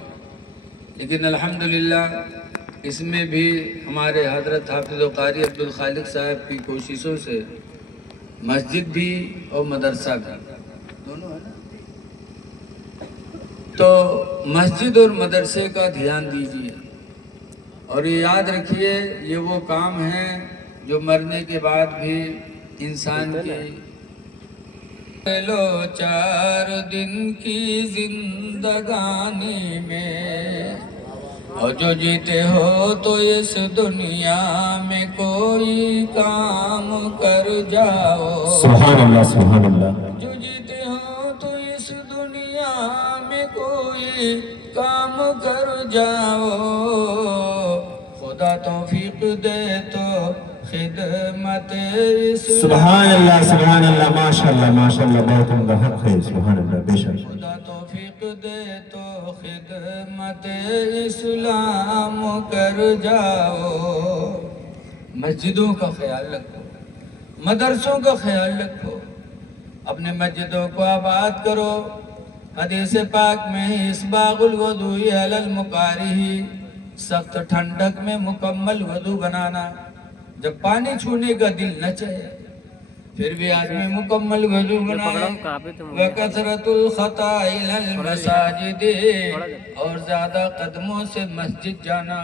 لیکن الحمدللہ اس میں بھی ہمارے حضرت حافظ و قاری عبدالخالق صاحب کی کوششوں سے مسجد بھی اور مدرسہ بھی دونوں ہے نا۔ تو مسجد اور مدرسے کا دھیان دیجیے، اور یہ یاد رکھیے یہ وہ کام ہے جو مرنے کے بعد بھی انسان کی لو 4 دن کی زندگانی میں، اور جو جیتے ہو تو اس دنیا میں کوئی کام کر جاؤ۔ سبحان اللہ سبحان اللہ۔ جو جیتے ہو تو اس دنیا میں کوئی کام کر جاؤ، خدا توفیق دے تو خدمت سبحان اللہ ماشاء اللہ بہت عمدہ حق ہے، سبحان اللہ بے شک۔ خدا توفیق دے تو خدمت اسلام کر جاؤ۔ مسجدوں کا خیال رکھو، مدرسوں کا خیال رکھو، اپنے مسجدوں کو آباد کرو۔ حدیث پاک میں اسباغ الوضوء علی المکارہ، سخت ٹھنڈک میں مکمل وضو بنانا، جب پانی چھونے کا دل نہ چاہے پھر بھی آدمی مکمل وضو بنائے۔ وَكَثْرَةُ الْخَطَا إِلَى الْمَسَاجِدِ، اور زیادہ قدموں سے مسجد جانا۔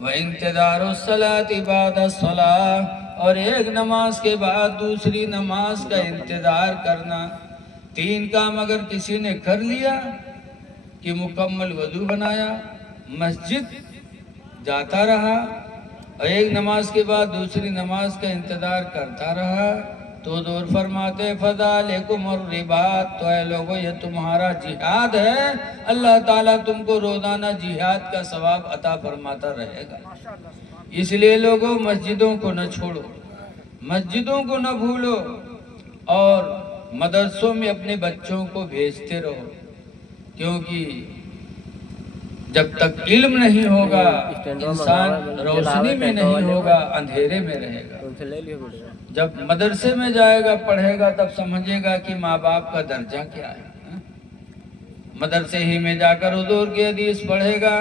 وَإِنْتِظَارُ الصَّلَاةِ بَعْدَ الصَّلَاةِ، اور ایک نماز کے بعد دوسری نماز کا انتظار کرنا۔ 3 کام اگر کسی نے کر لیا کہ مکمل وضو بنایا، مسجد جاتا رہا، اور ایک نماز کے بعد دوسری نماز کا انتظار کرتا رہا، تو حضور فرماتے فَذَلِكُمُ الرِّبَاطُ، تو اے لوگو یہ تمہارا جہاد ہے، اللہ تعالیٰ تم کو روزانہ جہاد کا ثواب عطا فرماتا رہے گا۔ اس لیے لوگوں مسجدوں کو نہ چھوڑو، مسجدوں کو نہ بھولو، اور مدرسوں میں اپنے بچوں کو بھیجتے رہو، کیونکہ جب تک علم نہیں ہوگا انسان روشنی میں نہیں ہوگا، اندھیرے میں رہے گا۔ جب مدرسے میں جائے گا پڑھے گا تب سمجھے گا کہ ماں باپ کا درجہ کیا ہے۔ مدرسے ہی میں جا کر حضور کی حدیث پڑھے گا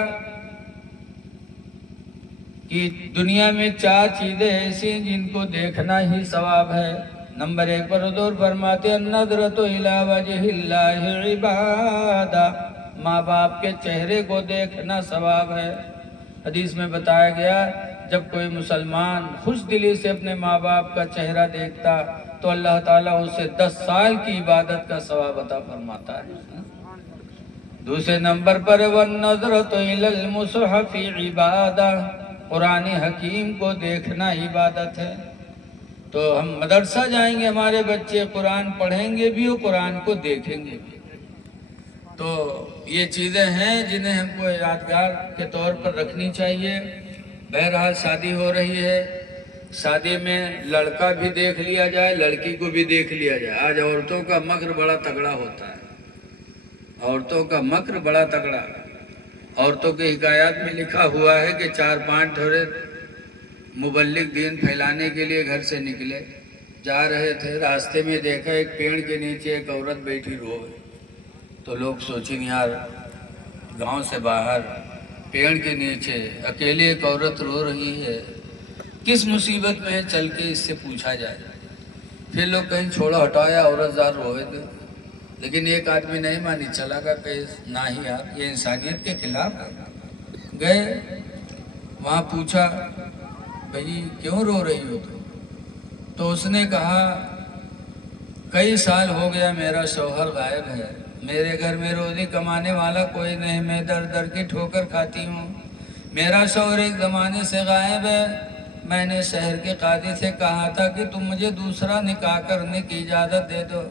کہ دنیا میں 4 چیزیں ایسی ہیں جن کو دیکھنا ہی ثواب ہے۔ نمبر 1 پر حضور فرماتے النظرۃ الی وجہ اللہ عبادہ، ماں باپ کے چہرے کو دیکھنا ثواب ہے۔ حدیث میں بتایا گیا جب کوئی مسلمان خوش دلی سے اپنے ماں باپ کا چہرہ دیکھتا تو اللہ تعالیٰ اسے 10 سال کی عبادت کا ثواب عطا فرماتا ہے۔ دوسرے نمبر پر والنظرۃ الی المصحف عبادہ، قرآن حکیم کو دیکھنا عبادت ہے۔ تو ہم مدرسہ جائیں گے، ہمارے بچے قرآن پڑھیں گے بھی اور قرآن کو دیکھیں گے بھی۔ تو یہ چیزیں ہیں جنہیں ہم کو یادگار کے طور پر رکھنی چاہیے۔ بہرحال شادی ہو رہی ہے، شادی میں لڑکا بھی دیکھ لیا جائے، لڑکی کو بھی دیکھ لیا جائے۔ آج عورتوں کا مکر بڑا تگڑا ہوتا ہے، عورتوں کا مکر بڑا تگڑا۔ عورتوں کے حکایات میں لکھا ہوا ہے کہ 4-5 تھوڑے مبلغ دین پھیلانے کے لیے گھر سے نکلے، جا رہے تھے، راستے میں دیکھا ایک پیڑ کے نیچے ایک عورت بیٹھی رو ہے۔ تو لوگ سوچیں یار گاؤں سے باہر پیڑ کے نیچے اکیلے ایک عورت رو رہی ہے، کس مصیبت میں ہے، چل کے اس سے پوچھا جائے۔ پھر لوگ کہیں چھوڑا ہٹایا، عورت زار روئے گے، لیکن ایک آدمی نہیں مانی، چلا گا کہ نہ ہی یار یہ انسانیت کے خلاف ہے۔ گئے وہاں پوچھا بھئی کیوں رو رہی ہو تو اس نے کہا کئی سال ہو گیا میرا شوہر غائب ہے، میرے گھر میں روزی کمانے والا کوئی نہیں، میں در در کی ٹھوکر کھاتی ہوں، میرا شوہر ایک زمانے سے غائب ہے، میں نے شہر کے قاضی سے کہا تھا کہ تم مجھے دوسرا نکاح کرنے کی اجازت دے دو،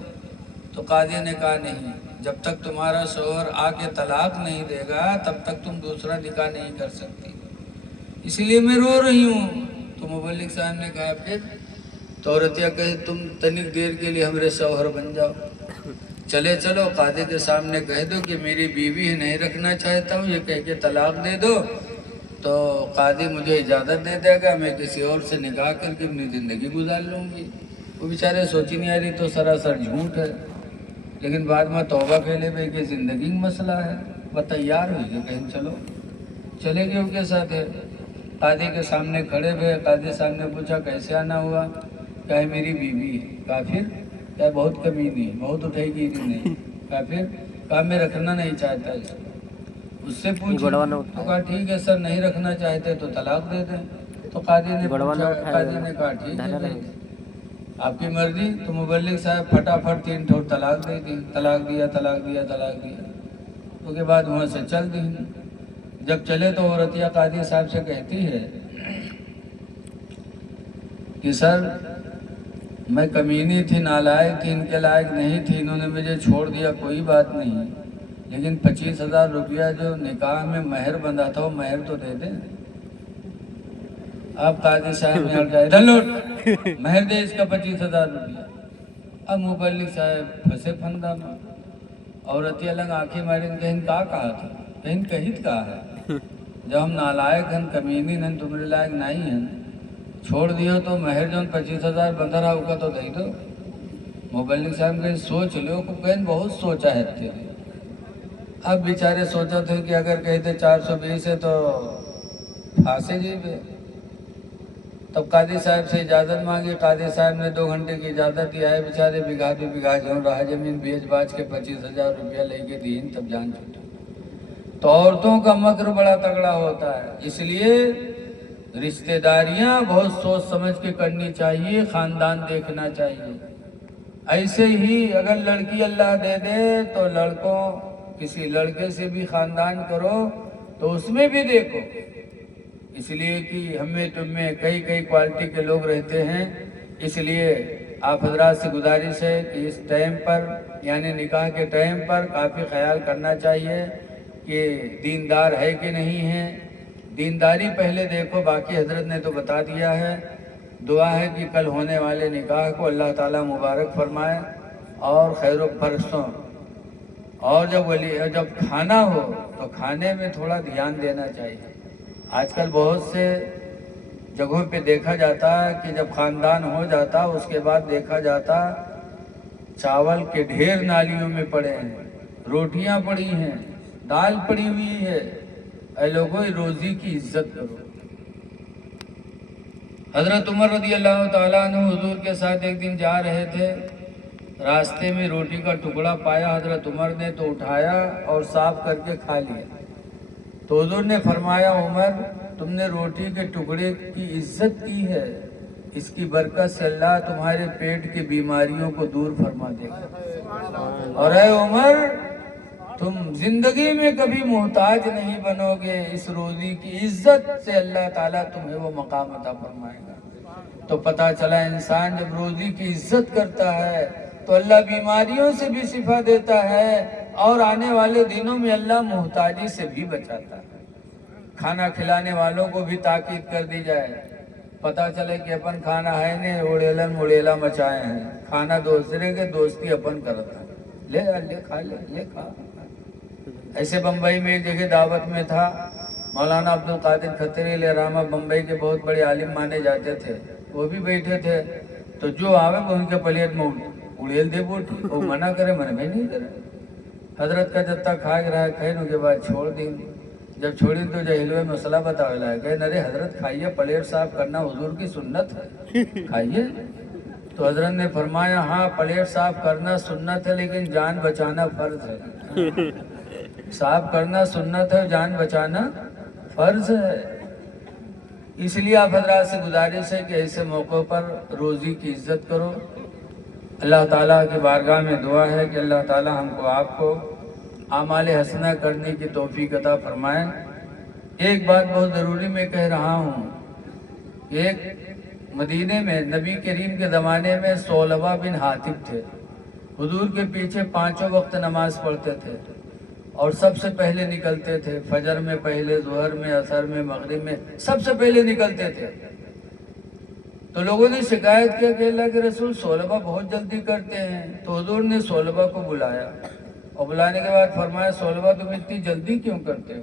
تو قاضی نے کہا نہیں، جب تک تمہارا شوہر آ کے طلاق نہیں دے گا تب تک تم دوسرا نکاح نہیں کر سکتی، اس لیے میں رو رہی ہوں۔ تو مبلغ صاحب نے کہا پھر؟ تو عورتیہ کہے تم تنک دیر کے لیے ہمارے شوہر بن جاؤ، چلے چلو قاضی کے سامنے کہہ دو کہ میری بیوی نہیں رکھنا چاہتا ہوں، یہ کہہ کے طلاق دے دو، تو قاضی مجھے اجازت دے دے گا، میں کسی اور سے نکاح کر کے اپنی زندگی گزار لوں گی۔ وہ بیچارے سوچی نہیں آ رہی تو سراسر جھوٹ ہے، لیکن بعد میں توبہ کہلے بھائی کہ زندگی میں مسئلہ ہے، وہ تیار ہوئی کہ کہیں چلو، چلے گئے ان کے ساتھ۔ قاضی کے سامنے کھڑے ہوئے، قاضی صاحب نے پوچھا کیسے آنا ہوا؟ کہا میری بیوی ہے۔ کہا پھر؟ کہا بہت کمینی ہے، بہت اٹھے گی نہیں۔ کہا پھر؟ کہا میں رکھنا نہیں چاہتا اس سے پوچھا تو کہا ٹھیک ہے سر، نہیں رکھنا چاہتے تو طلاق دے دیں۔ تو قاضی نے پوچھا، قاضی نے کہا ٹھیک ہے آپ کی مرضی۔ تو مبلغ صاحب پھٹافٹ 3 ٹھوٹ طلاق دے دی، طلاق دیا طلاق دیا طلاق دیا۔ اس کے بعد وہاں سے چل دی۔ جب چلے تو عورتیہ قاضی صاحب سے کہتی ہے کہ سر میں کمینی تھی، نالائق تھی، ان کے لائق نہیں تھی، انہوں نے مجھے چھوڑ دیا، کوئی بات نہیں، لیکن 25,000 روپیہ جو نکاح میں مہر بندھا تھا وہ مہر تو دے دیں۔ اب قاضی صاحب نے کہا ادھر لوٹ، مہر دے اس کا 25,000 روپیہ۔ اب مبلغ صاحب پھنسے پھندا میں، عورتیہ لگ آنکھیں ماری، کہیں کہا تھا، کہیں کہیت کہا ہے جب ہم نالائق ہیں، کمینی ہیں، تمہارے لائق نہیں ہیں، چھوڑ دیو تو مہر جو 25,000 بندھا رہا ہوگا تو دے دو۔ مبلغ صاحب کہیں سوچ لو، کہیں بہت سوچا ہے تیرے۔ اب بیچارے سوچا تھے کہ اگر کہتے 420 ہے تو پھانسے جیبے۔ تب قاضی صاحب سے اجازت مانگی، قاضی صاحب نے 2 گھنٹے کی اجازت دی، آئے بیچارے بگاہ بھی بگاہ جو رہا زمین بیچ باچ کے 25,000 روپیہ لے کے دین، تب جان چھوٹا۔ تو عورتوں کا مکر بڑا تگڑا ہوتا ہے، اس لیے رشتہ داریاں بہت سوچ سمجھ کے کرنی چاہیے، خاندان دیکھنا چاہیے۔ ایسے ہی اگر لڑکی اللہ دے دے تو لڑکوں کسی لڑکے سے بھی خاندان کرو تو اس میں بھی دیکھو، اس لیے کہ ہمیں تم میں کئی کوالٹی کے لوگ رہتے ہیں۔ اس لیے آپ حضرات سے گزارش ہے کہ اس ٹائم پر یعنی نکاح کے ٹائم پر کافی خیال کرنا چاہیے کہ دیندار ہے کہ نہیں ہے۔ دینداری پہلے دیکھو، باقی حضرت نے تو بتا دیا ہے۔ دعا ہے کہ کل ہونے والے نکاح کو اللہ تعالیٰ مبارک فرمائے اور خیر و برسوں۔ اور جب کھانا ہو تو کھانے میں تھوڑا دھیان دینا چاہیے۔ آج کل بہت سے جگہوں پہ دیکھا جاتا ہے کہ جب خاندان ہو جاتا اس کے بعد دیکھا جاتا چاول کے ڈھیر نالیوں میں پڑے ہیں، روٹیاں پڑی ہیں، دال پڑی ہوئی ہے۔ اے لوگوں روزی کی عزت کرو۔ حضرت عمر رضی اللہ تعالیٰ عنہ حضور کے ساتھ ایک دن جا رہے تھے، راستے میں روٹی کا ٹکڑا پایا، حضرت عمر نے تو اٹھایا اور صاف کر کے کھا لیا۔ تو حضور نے فرمایا عمر تم نے روٹی کے ٹکڑے کی عزت کی ہے، اس کی برکت سے اللہ تمہارے پیٹ کی بیماریوں کو دور فرما دے گا۔ اور اے عمر تم زندگی میں کبھی محتاج نہیں بنو گے، اس روزی کی عزت سے اللہ تعالیٰ تمہیں وہ مقام عطا فرمائے گا۔ تو پتہ چلا انسان جب روزی کی عزت کرتا ہے تو اللہ بیماریوں سے بھی شفا دیتا ہے اور آنے والے دنوں میں اللہ محتاجی سے بھی بچاتا ہے۔ کھانا کھلانے والوں کو بھی تاکید کر دی جائے، پتہ چلے کہ اپن کھانا ہے نہیں اڑیلن مڑیلا مچائے ہیں، کھانا دوسرے کے دوستی اپن کرتا ہے، لے کھا لے کھا۔ ایسے بمبئی میں ایک جگہ دعوت میں تھا، مولانا عبد القادر کھتری علیہ رحمہ بمبئی کے بہت بڑے عالم مانے جاتے تھے، وہ بھی بیٹھے تھے۔ تو جو آوے وہ ان کے پلیٹ میں اڑیل دے بوٹی، وہ منع کرے میں نہیں کرے۔ حضرت کا جتہ کھا رہا ہے کھائن کے بعد چھوڑ دیں، جب چھوڑیں تو جہلوے مسئلہ بتاوے لائے گئے، نرے حضرت کھائیے، پلیٹ صاف کرنا حضور کی سنت ہے، کھائیے۔ تو حضرت نے فرمایا ہاں پلیٹ صاف کرنا سنت ہے لیکن جان بچانا فرض ہے۔ صاف کرنا سنت ہے، جان بچانا فرض ہے۔ اس لیے آپ حضرات سے گزارش ہے کہ ایسے موقعوں پر روزی کی عزت کرو۔ اللہ تعالیٰ کی بارگاہ میں دعا ہے کہ اللہ تعالیٰ ہم کو آپ کو اعمال حسنہ کرنے کی توفیق عطا فرمائے۔ ایک بات بہت ضروری میں کہہ رہا ہوں، ایک مدینے میں نبی کریم کے زمانے میں صولبہ بن حاتب تھے، حضور کے پیچھے 5 وقت نماز پڑھتے تھے اور سب سے پہلے نکلتے تھے، فجر میں پہلے، ظہر میں، عصر میں، مغرب میں سب سے پہلے نکلتے تھے۔ تو لوگوں نے شکایت کیا کہ اللہ کے رسول صولبہ بہت جلدی کرتے ہیں۔ تو حضور نے صولبہ کو بلایا اور بلانے کے بعد فرمایا صولبہ تم اتنی جلدی کیوں کرتے ہو؟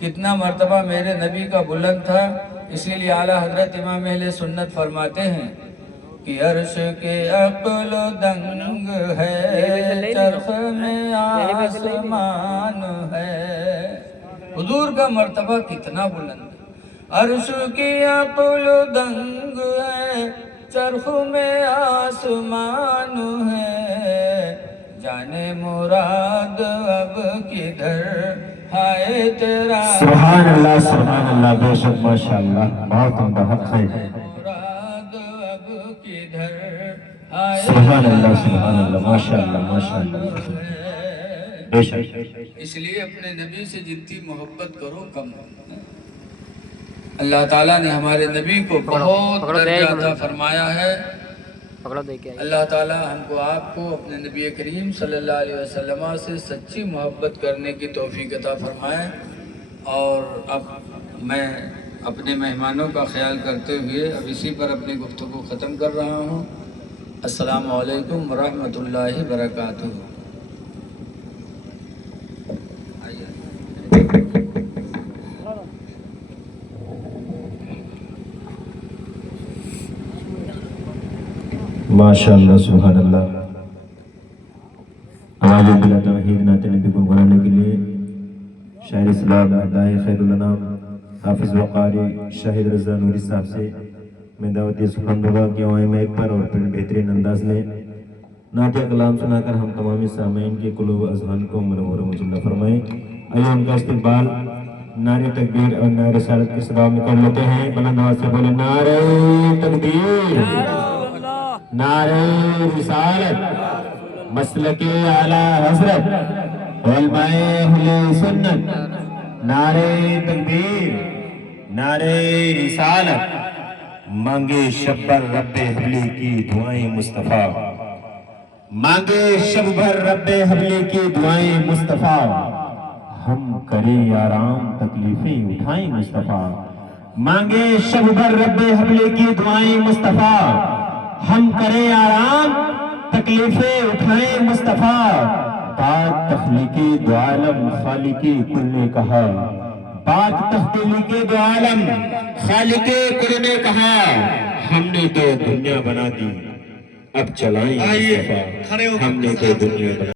کتنا مرتبہ میرے نبی کا بلند تھا. اسی لیے اعلیٰ حضرت امام اہل سنت فرماتے ہیں کہ عرش کے عقل و دنگ ہے، چرخ میں آسمان ہے. حضور کا مرتبہ کتنا بلند ہے. عرش کی عقل و دنگ ہے، چرخ میں آسمان ہے. جانے مراد اب کدھر ہائے تیرا سبحان اللہ بے شک ماشاءاللہ بہت عمدہ حق ہے. مراد اب کدھر ہائے سبحان اللہ ماشاءاللہ بے شک. اس لیے اپنے نبی سے جتنی محبت کرو کم. اللہ تعالیٰ نے ہمارے نبی کو بہت درجہ عطا فرمایا ہے. پکڑو دے کے اللہ تعالیٰ ہم کو آپ کو اپنے نبی کریم صلی اللہ علیہ وسلم سے سچی محبت کرنے کی توفیق عطا فرمائے. اور اب میں اپنے مہمانوں کا خیال کرتے ہوئے اب اسی پر اپنی گفتگو ختم کر رہا ہوں. السلام علیکم ورحمۃ اللہ وبرکاتہ. ماشاءاللہ سبحان اللہ. آواز بلا توحید نعت نبی کو گنگنانے کے لیے شاعر اسلام داعی خیر الانام حافظ وقاری شاہد رضا نوری صاحب سے میں دعوت یہ سخن ہوگا کہ آئیں میں ایک پر اور پھر بہترین انداز میں نعت کلام سنا کر ہم تمامی سامعین کے قلوب و اذہان کو منور و مجلہ فرمائیں. آئیے ان کا استقبال نعرہ تکبیر اور نعرہ رسالت کی صدا میں کر لیتے ہیں. بلند آواز سے بولے نعرہ تکبیر، نعرہ رسالت، مسلک اعلیٰ حضرت علماء اہل سنت. نعرہ تکبیر، نعرہ رسالت. مانگے شب بھر رب حبلی کی دعائیں مصطفیٰ، مانگے شب بھر رب حبلی کی دعائیں مصطفیٰ. ہم کریں آرام تکلیفیں اٹھائیں مصطفیٰ. مانگے شب بھر رب حبلی کی دعائیں مصطفیٰ. ہم کریں آرام تکلیفیں اٹھائیں مصطفیٰ. بات تخلیقی دو عالم خالقی کل نے کہا، بات تخلیقی دو عالم خالقی کل نے کہا. ہم نے تو دنیا بنا دی اب چلائیں مصطفیٰ. ہم نے تو دنیا بنا